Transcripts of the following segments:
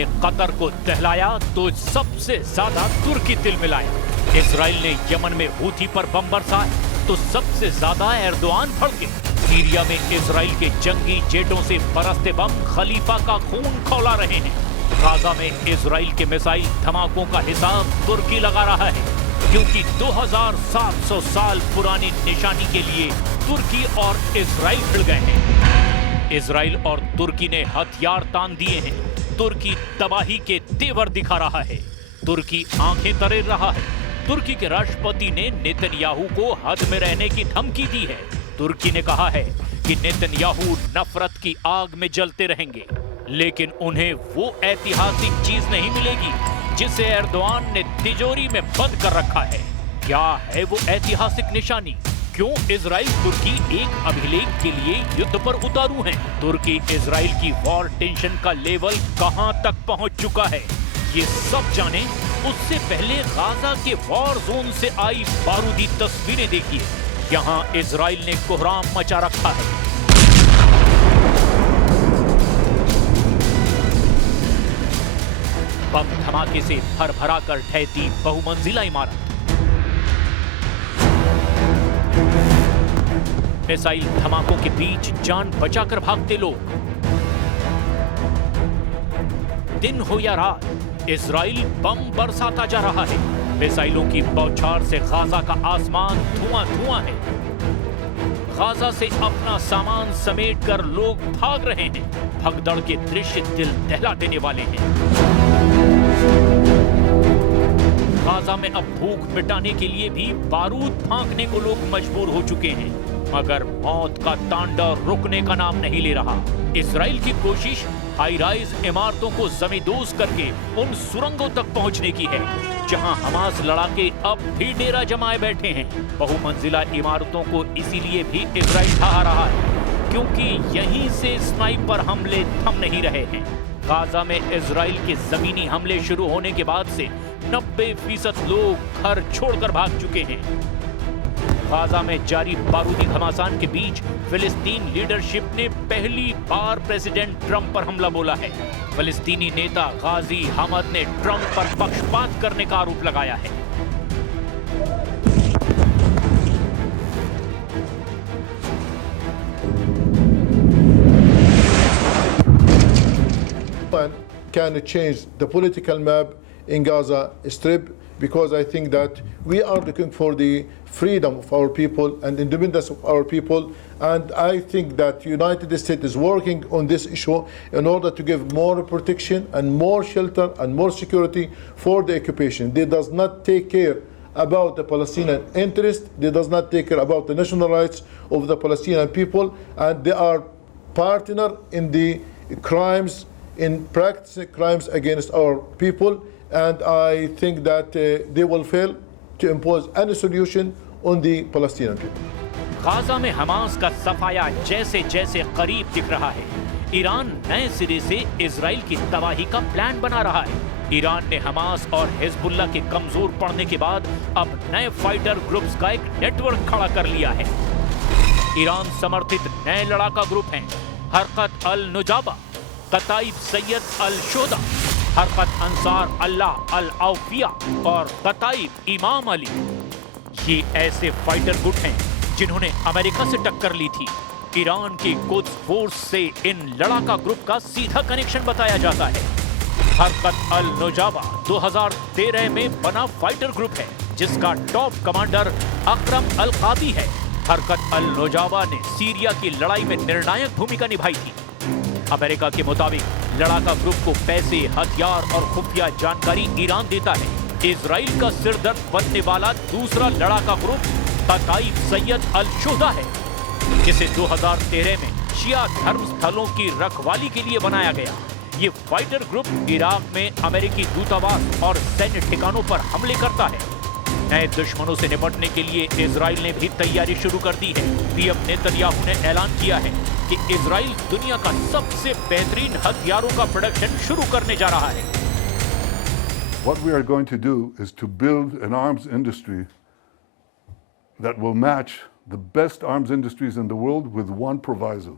ने कतर को दहलाया तो सबसे ज्यादा तुर्की तिल मिलाया। इजराइल ने यमन में हूथी पर बम बरसाए तो सबसे ज्यादा एर्दोआन भड़के। सीरिया में इजराइल के जंगी जेटों से बरसते बम खलीफा का खून खौला रहे हैं। गाजा में इजराइल के मिसाइल धमाकों का हिसाब तुर्की लगा रहा है, क्योंकि 2700 साल पुरानी निशानी के लिए तुर्की और इजराइल भिड़ गए हैं। इजराइल और तुर्की ने हथियार तान दिए हैं। तुर्की तबाही के तेवर दिखा रहा है। तुर्की आंखें तरेर रहा है। तुर्की के राष्ट्रपति ने नेतन्याहू को हद में रहने की धमकी दी है। तुर्की ने कहा है कि नेतन्याहू नफरत की आग में जलते रहेंगे, लेकिन उन्हें वो ऐतिहासिक चीज नहीं मिलेगी जिसे एर्दोआन ने तिजोरी में बंद कर रखा है। क्या है वो ऐतिहासिक निशानी? क्यों इजराइल तुर्की एक अभिलेख के लिए युद्ध पर उतारू हैं? तुर्की इजराइल की वॉर टेंशन का लेवल कहां तक पहुंच चुका है, ये सब जाने उससे पहले गाजा के वॉर जोन से आई बारूदी तस्वीरें देखिए। यहां इजराइल ने कोहराम मचा रखा है। बम धमाके से भर-भरा कर ढहती बहुमंजिला इमारत। मिसाइल धमाकों के बीच जान बचाकर भागते लोग। दिन हो या रात, इजराइल बम बरसाता जा रहा है। मिसाइलों की बौछार से गाजा का आसमान धुआं-धुआं है। गाजा से अपना सामान समेटकर लोग भाग रहे हैं। भगदड़ के दृश्य दिल दहला देने वाले हैं। गाजा में अब भूख मिटाने के लिए भी बारूद फांकने को लोग मजबूर हो चुके हैं, मगर मौत का तांडव रुकने का नाम नहीं ले रहा। इजराइल की कोशिश हाई राइज इमारतों को जमींदोज करके उन सुरंगों तक पहुंचने की है जहां हमास लड़ाके अब भी डेरा जमाए बैठे हैं। बहुमंजिला इमारतों को इसीलिए भी इजराइल ढहा रहा है क्योंकि यहीं से स्नाइपर हमले थम नहीं रहे हैं। गाजा में इजराइल के जमीनी हमले शुरू होने के बाद से 90% लोग घर छोड़कर भाग चुके हैं। गाजा में जारी बारूदी घमासान के बीच फिलिस्तीन लीडरशिप ने पहली बार प्रेसिडेंट ट्रंप पर हमला बोला है। फिलिस्तीनी नेता गाजी हमद ने ट्रंप पर पक्षपात करने का आरोप लगाया है। Can change the political map in Gaza Strip, because I think that we are looking for the freedom of our people and independence of our people, and I think that United States is working on this issue in order to give more protection and more shelter and more security for the occupation. They does not take care about the Palestinian interest. They does not take care about the national rights of the Palestinian people, and they are partner in the crimes, in practicing crimes against our people, and I think that they will fail to impose any solution on the Palestinian people. Gaza में Hamas का सफाया जैसे जैसे करीब दिख रहा है, Iran नए सिरे से इजराइल की तबाही का प्लान बना रहा है। ईरान ने हमास और हिजबुल्लाह के कमजोर पड़ने के बाद अब नए फाइटर ग्रुप्स का एक नेटवर्क खड़ा कर लिया है। ईरान समर्थित नए लड़ाका ग्रुप हैं हरकत अल नुजाबा, कताइब सैयद अल शोदा, हरकत अंसार अल्लाह अल औफिया और कताइब इमाम अली। ये ऐसे फाइटर गुट हैं जिन्होंने अमेरिका से टक्कर ली थी। ईरान की कुद्स फोर्स से इन लड़ाका ग्रुप का सीधा कनेक्शन बताया जाता है। हरकत अल नुजाबा 2013 में बना फाइटर ग्रुप है जिसका टॉप कमांडर अकरम अल कादी है। हरकत अल नुजाबा ने सीरिया की लड़ाई में निर्णायक भूमिका निभाई थी। अमेरिका के मुताबिक लड़ाका ग्रुप को पैसे, हथियार और खुफिया जानकारी ईरान देता है। इजराइल का सिरदर्द बनने वाला दूसरा लड़ाका ग्रुप कताइब सैयद अल शोदा है, जिसे 2013 में शिया धर्म स्थलों की रखवाली के लिए बनाया गया। ये फाइटर ग्रुप इराक में अमेरिकी दूतावास और सैन्य ठिकानों पर हमले करता है। नए दुश्मनों से निपटने के लिए इजराइल ने भी तैयारी शुरू कर दी है। पीएम नेतन्याहू ने ऐलान किया है कि इजराइल दुनिया का सबसे बेहतरीन हथियारों का प्रोडक्शन शुरू करने जा रहा है। What we are going to do is to build an arms industry that will match the best arms industries in the world with one proviso,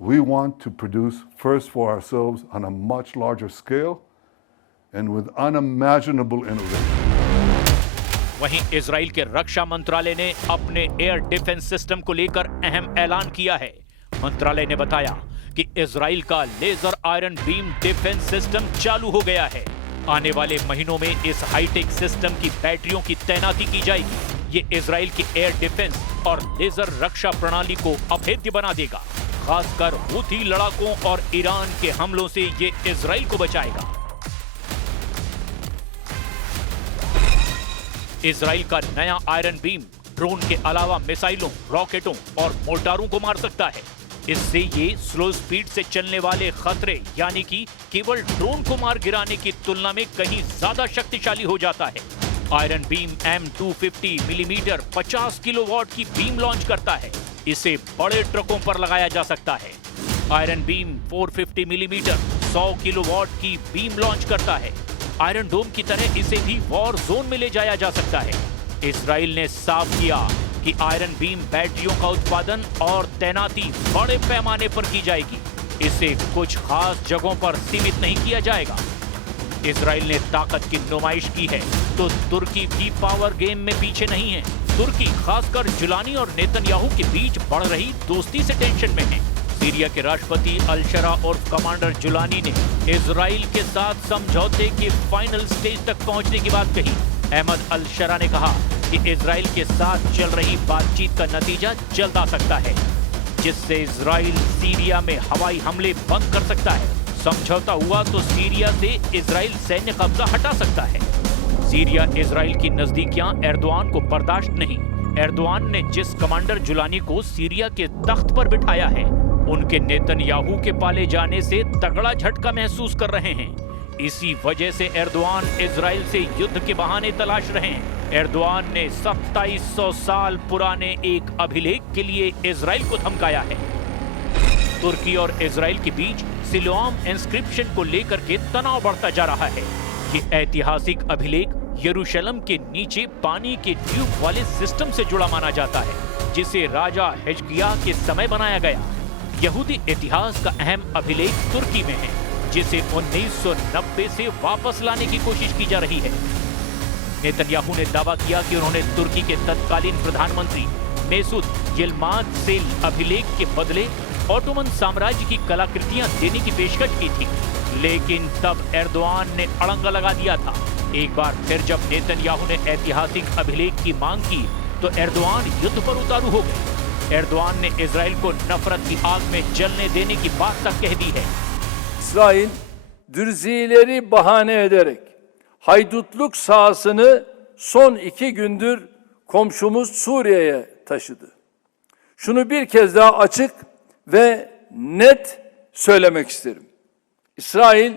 We want to produce first for ourselves on a much larger scale and with unimaginable innovation. वहीं Israel के रक्षा मंत्रालय ने अपने air defence system को लेकर अहम ऐलान किया है। मंत्रालय ने बताया कि इजराइल का laser iron beam defence system चालू हो गया है। आने वाले महीनों में इस हाईटेक सिस्टम की बैटरियों की तैनाती की जाएगी। ये इजराइल की एयर डिफेंस और लेजर रक्षा प्रणाली को अभेद्य बना देगा। खासकर हूथी लड़ाकों और ईरान के हमलों से ये इजराइल को बचाएगा। इजराइल का नया आयरन बीम ड्रोन के अलावा मिसाइलों, रॉकेटों और मोर्टारों को मार सकता है। इससे ये स्लो स्पीड से चलने वाले खतरे यानी कि केवल ड्रोन को मार गिराने की तुलना में कहीं ज्यादा शक्तिशाली हो जाता है। Iron beam M250 millimetre 50 kilowatt की बीम लॉन्च करता है। इसे बड़े ट्रकों पर लगाया जा सकता है। आयरन बीम 450 मिलीमीटर 100 किलोवाट की बीम लॉन्च करता है। आयरन डोम की तरह इसे भी वॉर जोन में ले जाया जा सकता है। इजराइल ने साफ किया कि आयरन बीम बैटरियों का उत्पादन और तैनाती बड़े पैमाने पर की जाएगी। इसे कुछ खास जगहों पर सीमित नहीं किया जाएगा। इजराइल ने ताकत की नुमाइश की है तो तुर्की भी पावर गेम में पीछे नहीं है। तुर्की खासकर जुलानी और नेतन्याहू के बीच बढ़ रही दोस्ती से टेंशन में है। सीरिया के राष्ट्रपति अल-शरा और कमांडर जुलानी ने इजराइल के साथ समझौते के फाइनल स्टेज तक पहुंचने की बात कही। अहमद अल-शरा ने कहा कि इजराइल के साथ चल रही बातचीत का नतीजा जल्द आ सकता है, जिससे इजराइल सीरिया में हवाई हमले बंद कर सकता है। समझौता हुआ तो सीरिया से इजराइल सैन्य कब्जा हटा सकता है। सीरिया इजराइल की नजदीकियां एर्दोआन को बर्दाश्त नहीं। एर्दोआन ने जिस कमांडर जुलानी को सीरिया के तख्त पर बिठाया है, उनके नेतन्याहू के पाले जाने से तगड़ा झटका महसूस कर रहे हैं। इसी वजह से एर्दोआन इजराइल से युद्ध के बहाने तलाश रहे हैं। एर्दोआन ने 2700 साल पुराने एक अभिलेख के लिए इजराइल को धमकाया है। तुर्की और इजराइल के बीच सिलोआम इंस्क्रिप्शन को लेकर के तनाव बढ़ता जा रहा है। ये ऐतिहासिक अभिलेख यरूशलेम के नीचे पानी के ट्यूब वाले सिस्टम से जुड़ा माना जाता है, जिसे राजा हिजकिय्याह के समय बनाया गया। यहूदी इतिहास का अहम अभिलेख तुर्की में है, जिसे 1990 से वापस लाने की कोशिश की जा रही है। नेतन्याहू ने दावा किया कि उन्होंने तुर्की के तत्कालीन प्रधानमंत्री मेसूद यिल्माज से अभिलेख के बदले ऑटोमन साम्राज्य की कलाकृतियां देने की पेशकश की थी, लेकिन तब एर्दोआन ने अड़ंगा लगा दिया था। एक बार फिर जब नेतन्याहू ने ऐतिहासिक अभिलेख की मांग की तो एर्दोआन युद्ध पर उतारू हो गए। एर्दोआन ने इजराइल को नफरत की आग में जलने देने की बात तक कह दी है। İsrail dürzileri bahane ederek haydutluk sahasını son 2 gündür komşumuz Suriye'ye taşıdı. Şunu bir kez daha açık ve net söylemek isterim. İsrail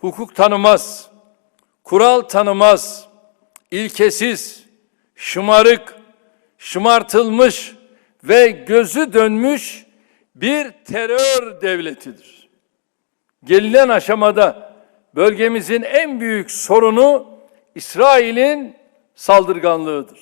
hukuk tanımaz, kural tanımaz, ilkesiz, şımarık, şımartılmış ve gözü dönmüş bir terör devletidir. Gelinen aşamada bölgemizin en büyük sorunu İsrail'in saldırganlığıdır.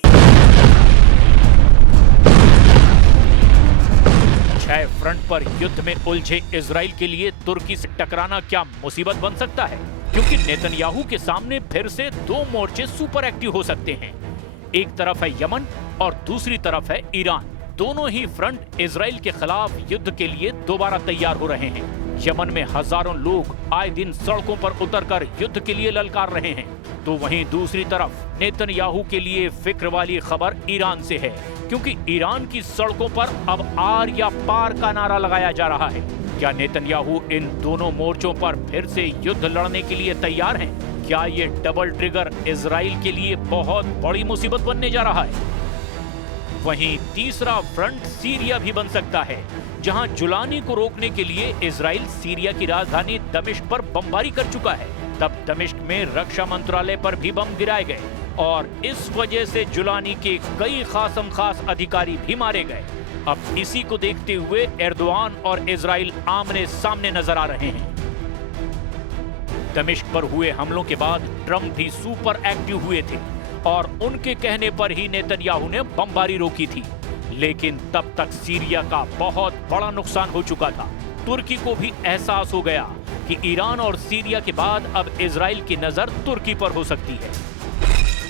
छह front पर युद्ध में उलझे Israel के लिए तुर्की से टकराना क्या मुसीबत बन सकता है, क्योंकि नेतन्याहू के सामने फिर से 2 मोर्चे सुपर एक्टिव हो सकते हैं। एक तरफ है यमन और दूसरी तरफ है ईरान। दोनों ही फ्रंट इजराइल के खिलाफ युद्ध के लिए दोबारा तैयार हो रहे हैं। यमन में हजारों लोग आए दिन सड़कों पर उतरकर युद्ध के लिए ललकार रहे हैं, तो वहीं दूसरी तरफ नेतन्याहू के लिए फिक्र वाली खबर ईरान से है, क्योंकि ईरान की सड़कों पर अब आर या पार का नारा लगाया जा रहा है। क्या नेतन्याहू इन दोनों मोर्चों पर फिर से युद्ध लड़ने के लिए तैयार हैं? क्या ये डबल ट्रिगर इजराइल के लिए बहुत बड़ी मुसीबत बनने जा रहा है? वहीं तीसरा फ्रंट सीरिया भी बन सकता है, जहां जुलानी को रोकने के लिए इजराइल सीरिया की राजधानी दमिश्क पर बमबारी कर चुका है। तब दमिश्क में रक्षा मंत्रालय पर भी बम गिराए गए और इस वजह से जुलानी के कई खास अधिकारी भी मारे गए। अब इसी को देखते हुए एर्दोआन और इजराइल आमने सामने नजर आ रहे हैं। दमिश्क पर हुए हमलों के बाद ट्रंप भी सुपर एक्टिव हुए थे और उनके कहने पर ही नेतन्याहू ने बमबारी रोकी थी। लेकिन तब तक सीरिया का बहुत बड़ा नुकसान हो चुका था। तुर्की को भी एहसास हो गया कि ईरान और सीरिया के बाद अब इजराइल की नजर तुर्की पर हो सकती है।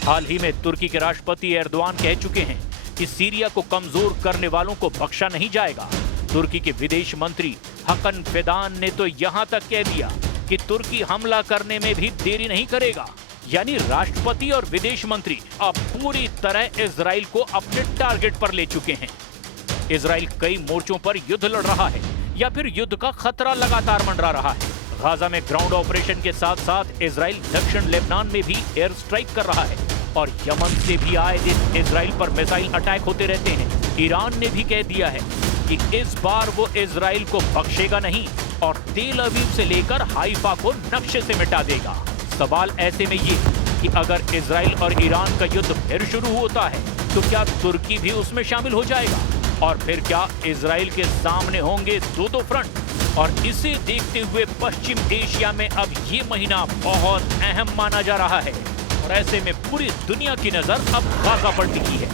हाल ही में तुर्की के राष्ट्रपति एर्दोआन कह चुके हैं कि सीरिया को कमजोर करने वालों को बख्शा नहीं जाएगा। तुर्की के विदेश मंत्री हकन फिदान ने तो यहां तक कह दिया कि तुर्की हमला करने में भी देरी नहीं करेगा। यानी राष्ट्रपति और विदेश मंत्री अब पूरी तरह इजराइल को अपने टारगेट पर ले चुके हैं। इजराइल कई मोर्चों पर युद्ध लड़ रहा है या फिर युद्ध का खतरा लगातार मंडरा रहा है। गाजा में ग्राउंड ऑपरेशन के साथ साथ इजराइल दक्षिण लेबनान में भी एयर स्ट्राइक कर रहा है और यमन से भी आए दिन इजराइल पर मिसाइल अटैक होते रहते हैं। ईरान ने भी कह दिया है कि इस बार वो इजराइल को बख्शेगा नहीं और तेल अवीव से लेकर हाइफा को नक्शे से मिटा देगा। सवाल ऐसे में ये कि अगर इजराइल और ईरान का युद्ध फिर शुरू होता है तो क्या तुर्की भी उसमें शामिल हो जाएगा? और फिर क्या इजराइल के सामने होंगे दो फ्रंट? और इसे देखते हुए पश्चिम एशिया में अब ये महीना बहुत अहम माना जा रहा है और ऐसे में पूरी दुनिया की नजर अब गाजा पर टिकी है।